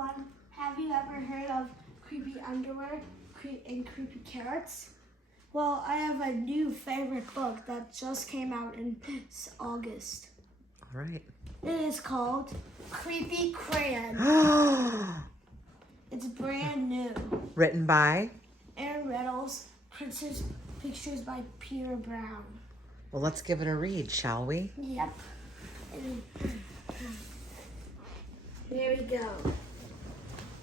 everyone. Have you ever heard of creepy underwear and creepy carrots? Well, I have a new favorite book that just came out in August. All right. It is called Creepy Crayon. It's brand new. Written by? Aaron Reynolds, pictures by Peter Brown. Well, let's give it a read, shall we? Yep. Here we go.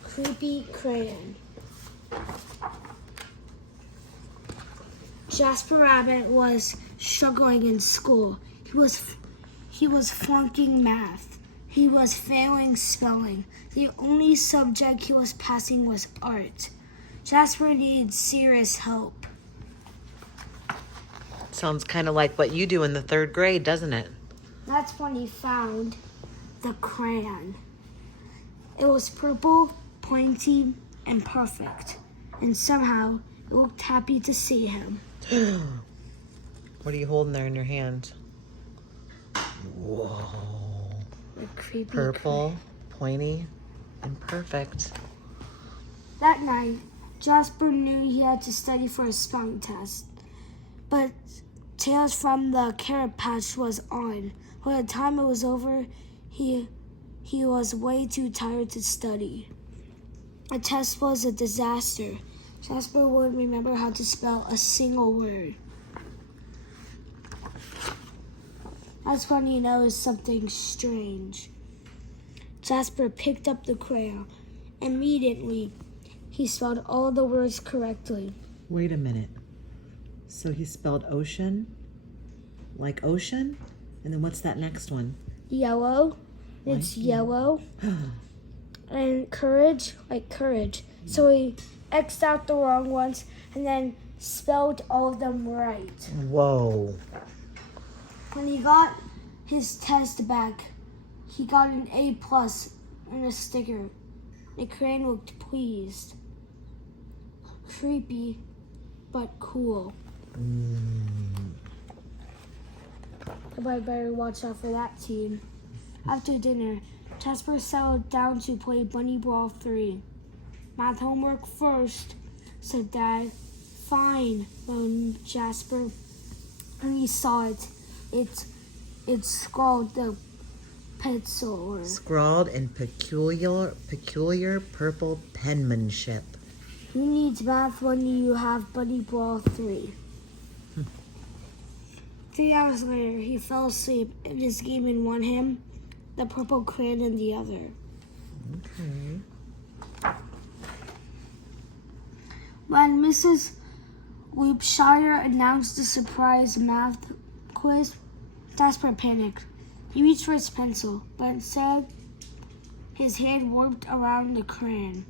Creepy Crayon. Jasper Rabbit was struggling in school. He was flunking math. He was failing spelling. The only subject he was passing was art. Jasper needed serious help. Sounds kind of like what you do in the 3rd grade, doesn't it? That's when he found the crayon. It was purple, pointy, and perfect. And somehow, it looked happy to see him. What are you holding there in your hand? Whoa. The creepy Purple, pointy, and perfect. That night, Jasper knew he had to study for a spelling test. But Tales from the Carrot Patch was on. By the time it was over, he was way too tired to study. The test was a disaster. Jasper wouldn't remember how to spell a single word. That's when he noticed something strange. Jasper picked up the crayon. Immediately, he spelled all the words correctly. Wait a minute. So he spelled ocean, like ocean? And then what's that next one? Yellow. It's yellow. And courage, like courage. So he X'd out the wrong ones and then spelled all of them right. Whoa. When he got his test back, he got an A+ and a sticker. The crayon looked pleased. Creepy, but cool. I better watch out for that team. After dinner, Jasper settled down to play Bunny Brawl 3. Math homework first, said Dad. Fine, moaned Jasper. And he saw it. It scrawled the pencil. Scrawled in peculiar purple penmanship. Who needs math when you have Bunny Brawl 3? 3 hours later, he fell asleep in his game in one hand, the purple crayon in the other. Okay. When Mrs. Loopshire announced the surprise math quiz, Jasper panicked. He reached for his pencil, but instead, his hand warped around the crayon.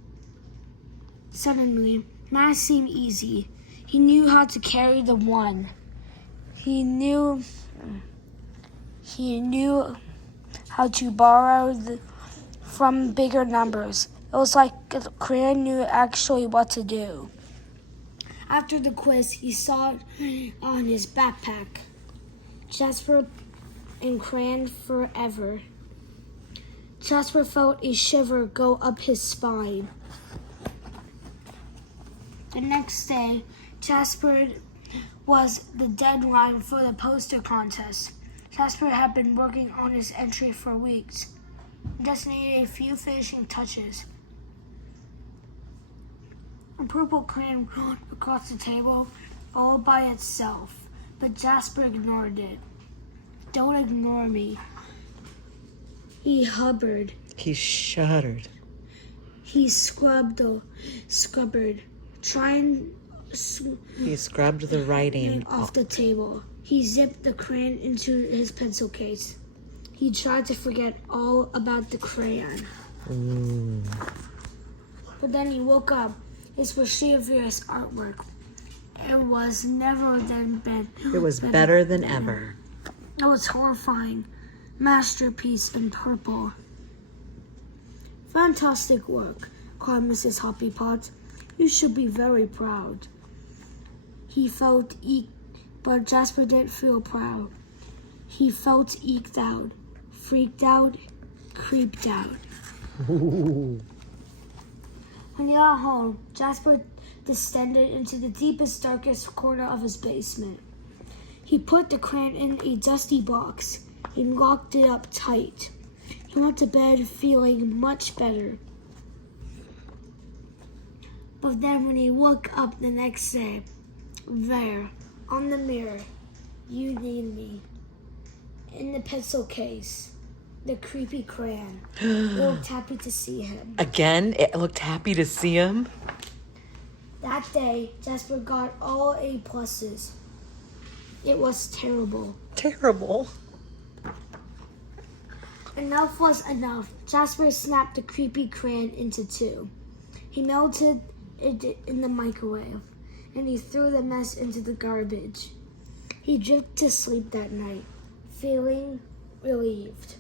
Suddenly, math seemed easy. He knew how to carry the 1. He knew how to borrow from bigger numbers. It was like the crayon knew actually what to do. After the quiz, he saw it on his backpack. Jasper and Crayon forever. Jasper felt a shiver go up his spine. The next day, Jasper was the deadline for the poster contest. Jasper had been working on his entry for weeks. He just needed a few finishing touches. A purple crayon rolled across the table all by itself, but Jasper ignored it. Don't ignore me. He hovered. He shuddered. He scrubbed, trying He scrubbed the writing off the table. He zipped the crayon into his pencil case. He tried to forget all about the crayon. Ooh. But then he woke up. His mischievous artwork. It was better than ever. It was horrifying. Masterpiece in purple. Fantastic work, cried Mrs. Hoppypot. You should be very proud. He felt but Jasper didn't feel proud. He felt eked out, freaked out, creeped out. Ooh. When he got home, Jasper descended into the deepest, darkest corner of his basement. He put the crayon in a dusty box and locked it up tight. He went to bed feeling much better. But then when he woke up the next day, there, on the mirror, "You Need Me," in the pencil case, the creepy crayon, looked happy to see him. Again, it looked happy to see him. That day, Jasper got all A pluses. It was terrible. Terrible. Enough was enough. Jasper snapped the creepy crayon into two. He melted it in the microwave, and he threw the mess into the garbage. He drifted to sleep that night, feeling relieved.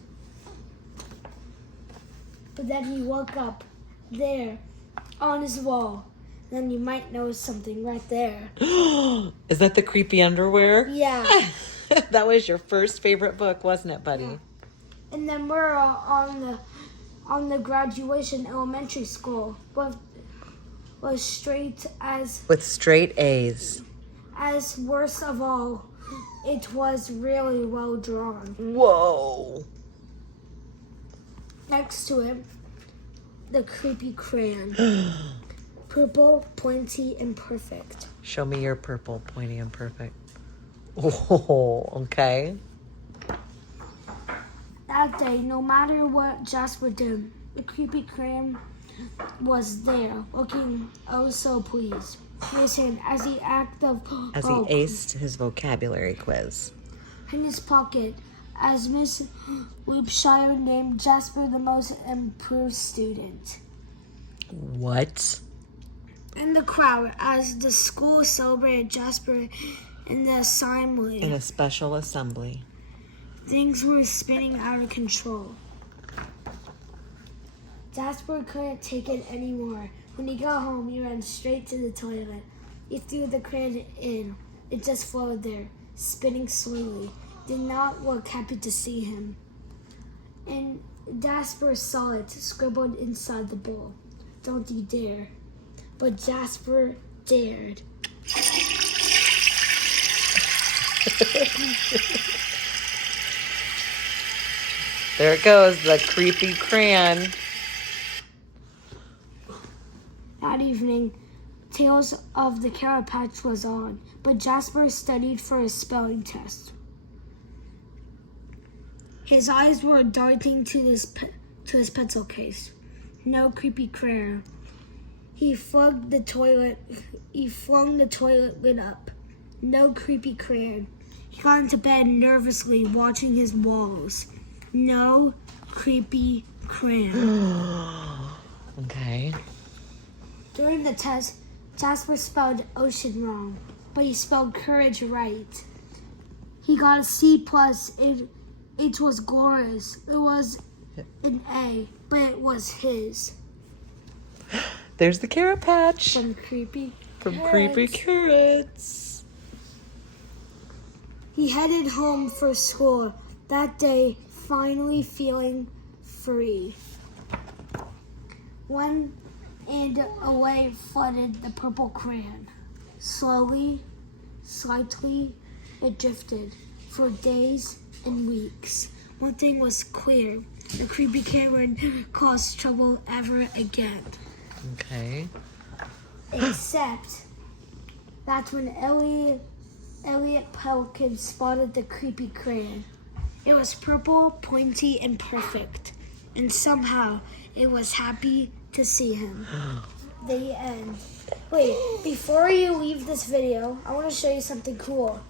But then he woke up there on his wall. Then you might notice something right there. Is that the creepy underwear? Yeah. That was your first favorite book, wasn't it, buddy? Yeah. And the mural on the graduation elementary school was straight as With straight A's. as worst of all. It was really well drawn. Whoa. Next to him, the creepy crayon. Purple, pointy, and perfect. Show me your purple, pointy, and perfect. Oh, okay. That day, no matter what Jasper did, the creepy crayon was there, looking oh so pleased. Listen, as he As he aced his vocabulary quiz. in his pocket, as Miss Loopshire named Jasper the most improved student. What? In the crowd, as the school celebrated Jasper in the assembly, In a special assembly. things were spinning out of control. Jasper couldn't take it anymore. When he got home, he ran straight to the toilet. He threw the crayon in. It just floated there, spinning slowly. Did not look happy to see him. And Jasper saw it scribbled inside the bowl. "Don't you dare." But Jasper dared. There it goes, the creepy crayon. That evening, Tales of the Carrot Patch was on, but Jasper studied for his spelling test. His eyes were darting to his pencil case. No creepy crayon. He flung the toilet lid up. No creepy crayon. He got into bed nervously, watching his walls. No creepy crayon. Okay. During the test, Jasper spelled ocean wrong, but he spelled courage right. He got a C+. It was glorious. It was an A, but it was his. There's the carrot patch. From creepy carrots. He headed home for school that day, finally feeling free. One and away flooded the purple crayon. Slowly, slightly, it drifted for days and weeks. One thing was clear. The creepy crayon wouldn't cause trouble ever again. Okay. Except that's when Elliot Pelican spotted the creepy crayon. It was purple, pointy, and perfect. And somehow it was happy to see him. The end. Wait, before you leave this video, I want to show you something cool.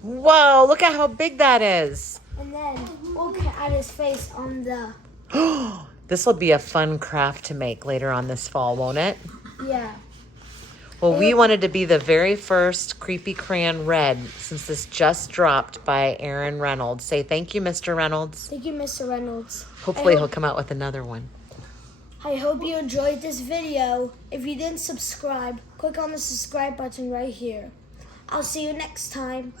Whoa, look at how big that is. And then look at his face on the... This will be a fun craft to make later on this fall, won't it? Yeah. Well, we wanted to be the very first Creepy Crayon Red since this just dropped by Aaron Reynolds. Say thank you, Mr. Reynolds. Thank you, Mr. Reynolds. Hopefully he'll come out with another one. I hope you enjoyed this video. If you didn't subscribe, click on the subscribe button right here. I'll see you next time.